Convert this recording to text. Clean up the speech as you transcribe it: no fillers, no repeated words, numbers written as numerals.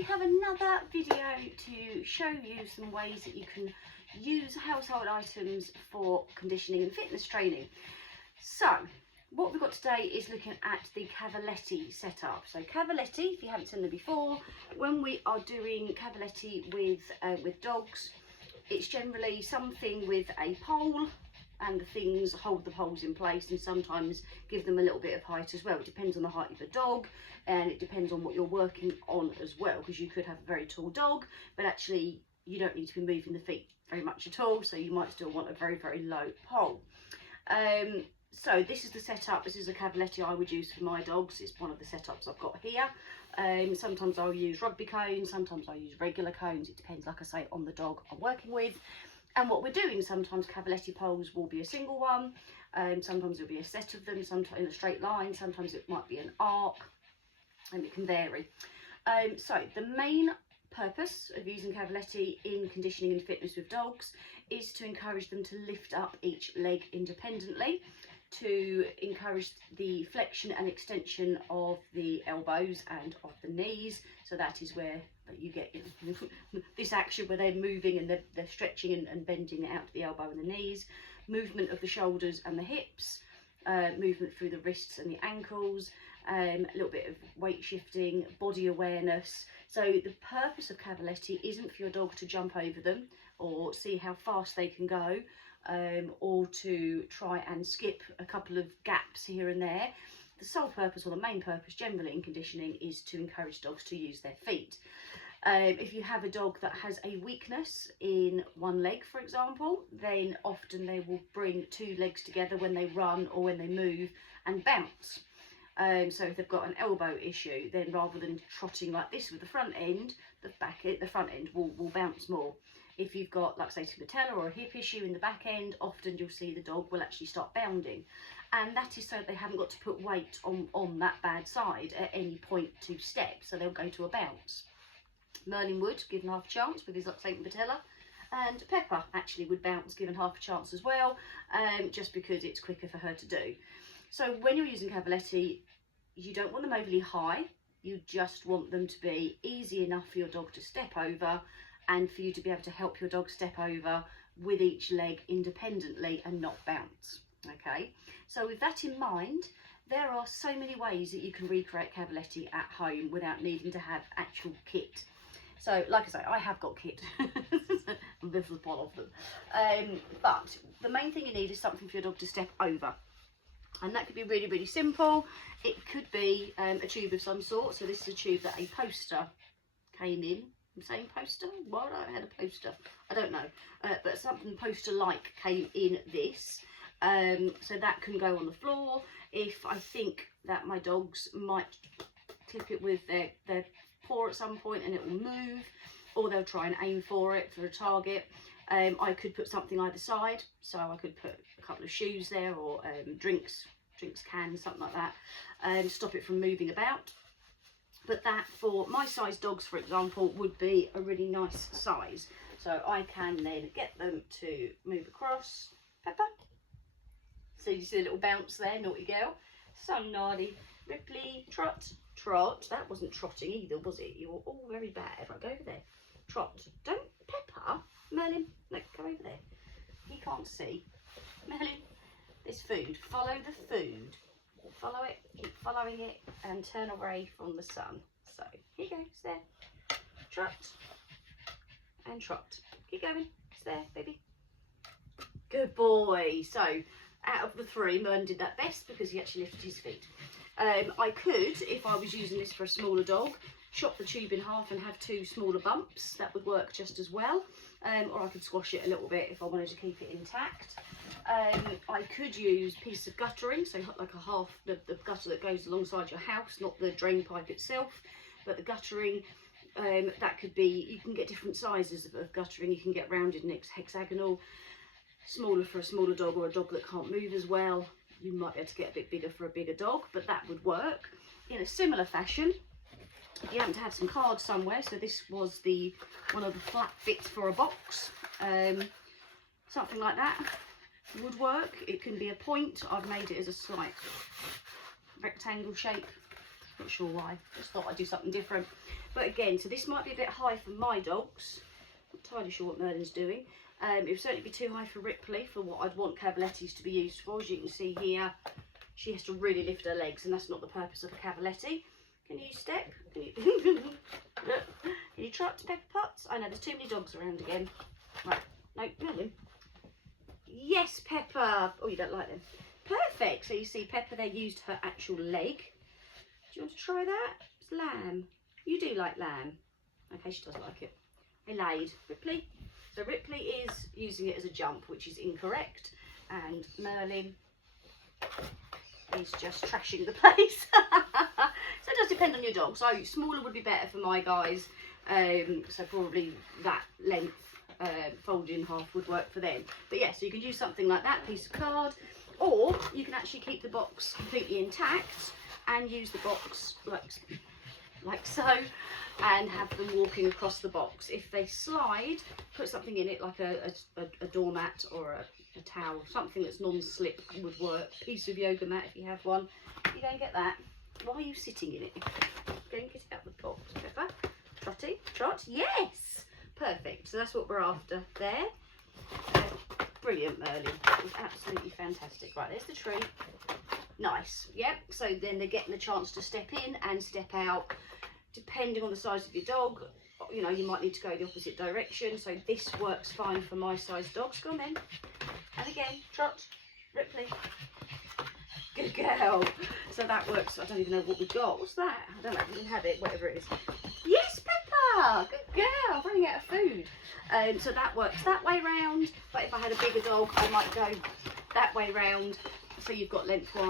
we have another video to show you some ways that you can use household items for conditioning and fitness training. So what we've got today is looking at the Cavaletti setup. So Cavaletti, if you haven't seen them before, when we are doing Cavaletti with dogs, it's generally something with a pole, and the things hold the poles in place and sometimes give them a little bit of height as well. It depends on the height of the dog, and it depends on what you're working on as well, because you could have a very tall dog, but actually you don't need to be moving the feet very much at all, so you might still want a very, very low pole. So this is the setup. This is a Cavaletti I would use for my dogs. It's one of the setups I've got here. Sometimes I'll use rugby cones, sometimes I'll use regular cones. It depends, like I say, on the dog I'm working with and what we're doing. Sometimes Cavaletti poles will be a single one, sometimes it'll be a set of them, sometimes in a straight line, sometimes it might be an arc, and it can vary. So the main purpose of using Cavaletti in conditioning and fitness with dogs is to encourage them to lift up each leg independently, to encourage the flexion and extension of the elbows and of the knees. So that is where you get this action where they're moving and they're stretching and bending out to the elbow and the knees, movement of the shoulders and the hips, movement through the wrists and the ankles, a little bit of weight shifting, body awareness. So the purpose of Cavaletti isn't for your dog to jump over them or see how fast they can go, or to try and skip a couple of gaps here and there. The sole purpose, or the main purpose generally in conditioning, is to encourage dogs to use their feet. If you have a dog that has a weakness in one leg, for example, then often they will bring two legs together when they run or when they move and bounce. So if they've got an elbow issue, then rather than trotting like this with the front end, the front end will bounce more. If you've got, like say, patella or a hip issue in the back end, often you'll see the dog will actually start bounding. And that is so they haven't got to put weight on that bad side at any point to step, so they'll go to a bounce. Merlin would, given half a chance with his luxating patella, and Pepper actually would bounce given half a chance as well, just because it's quicker for her to do. So when you're using Cavaletti, you don't want them overly high, you just want them to be easy enough for your dog to step over, and for you to be able to help your dog step over with each leg independently and not bounce. Okay, so with that in mind, there are so many ways that you can recreate Cavaletti at home without needing to have actual kit. So like I say, I have got kit. This is one of them. But the main thing you need is something for your dog to step over. And that could be really, really simple. It could be a tube of some sort. So this is a tube that a poster came in. I'm saying poster? Why would I have a poster? I don't know. But something poster-like came in this. So that can go on the floor. If I think that my dogs might clip it with their paw at some point and it will move, or they'll try and aim for it for a target, I could put something either side. So I could put a couple of shoes there, or drinks cans, something like that, stop it from moving about. But that, for my size dogs, for example, would be a really nice size. So I can then get them to move across. Pepper. So you see a little bounce there, naughty girl. So naughty. Ripley, trot, trot. That wasn't trotting either, was it? You're all very bad. Right, go over there. Trot. Don't, Pepper. Merlin, no, go over there. He can't see. Merlin, there's food. Follow the food. Follow it, keep following it, and turn away from the sun. So here you go, it's there. Trot and trot. Keep going, it's there, baby. Good boy. So out of the three, Merlin did that best because he actually lifted his feet. I could, if I was using this for a smaller dog, chop the tube in half and have two smaller bumps. That would work just as well. Or I could squash it a little bit if I wanted to keep it intact. I could use pieces of guttering, so like a half, the gutter that goes alongside your house, not the drain pipe itself, but the guttering. That could be, you can get different sizes of guttering. You can get rounded and hexagonal, smaller for a smaller dog or a dog that can't move as well. You might be able to get a bit bigger for a bigger dog, but that would work. In a similar fashion, you happen to have some cards somewhere, so this was one of the flat bits for a box, something like that would work. It can be a point. I've made it as a slight rectangle shape, not sure why, just thought I'd do something different. But again, so this might be a bit high for my dogs. Not entirely sure what Merlin's doing. It would certainly be too high for Ripley for what I'd want Cavalettis to be used for. As you can see here, she has to really lift her legs, and that's not the purpose of a Cavaletti. Can you step? Can you trot, Pepper Potts? I know, there's too many dogs around again. Right, no, Merlin. Yes, Pepper. Oh, you don't like them. Perfect. So you see Pepper there used her actual leg. Do you want to try that? It's lamb. You do like lamb. Okay, she does like it. I laid. Ripley. So Ripley is using it as a jump, which is incorrect. And Merlin is just trashing the place. So it does depend on your dog. So smaller would be better for my guys. So probably that length folded in half would work for them. But yeah, so you can use something like that, piece of card, or you can actually keep the box completely intact and use the box like so, and have them walking across the box. If they slide, put something in it like a doormat or a towel, something that's non-slip would work. Piece of yoga mat if you have one. You go and get that. Why are you sitting in it? Go and get it out of the box, Pepper. Trotty, trot, yes! Perfect, so that's what we're after there. Brilliant, Merlin. It was absolutely fantastic. Right, there's the tree. Nice, yep. So then they're getting the chance to step in and step out. Depending on the size of your dog, you know, you might need to go the opposite direction. So this works fine for my size dogs. Go on then. And again, trot, Ripley. Good girl. So that works. I don't even know what we've got. What's that? I don't know. We can have it, whatever it is. Yes, Pepper. Good girl. Running out of food. So that works that way round. But if I had a bigger dog, I might go that way round. So you've got lengthwise.